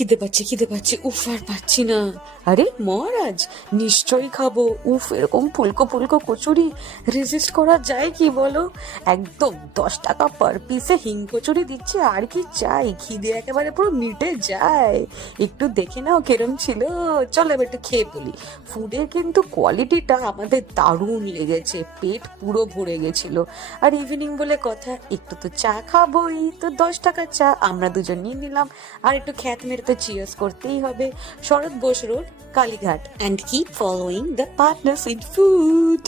খিদে পাচ্ছে, উফ আর পাচ্ছি না। আরে মহারাজ, নিশ্চয়ই খাবো। উফ, এরকম ফুলকো ফুলকো কচুরি রেজিস্ট করা যায় কি বলো? একদম 10 টাকা পার পিসে হিং কচুরি দিচ্ছে, আর কি চাই? খিদে একেবারে পুরো মিটে যায়। একটু দেখে নাও কেরম ছিল। চলো এবার একটু খেয়ে বলি। ফুডের কিন্তু কোয়ালিটিটা আমাদের দারুণ লেগেছে, পেট পুরো ভরে গেছিল। আর ইভিনিং বলে কথা, একটু তো চা খাবোই, তো 10 টাকার চা আমরা দুজন নিয়ে নিলাম। আর একটু খ্যাত মেরে তো চিয়ার্স করতেই হবে। Sarat Bose road, Kalighat, and keep following the partners in food.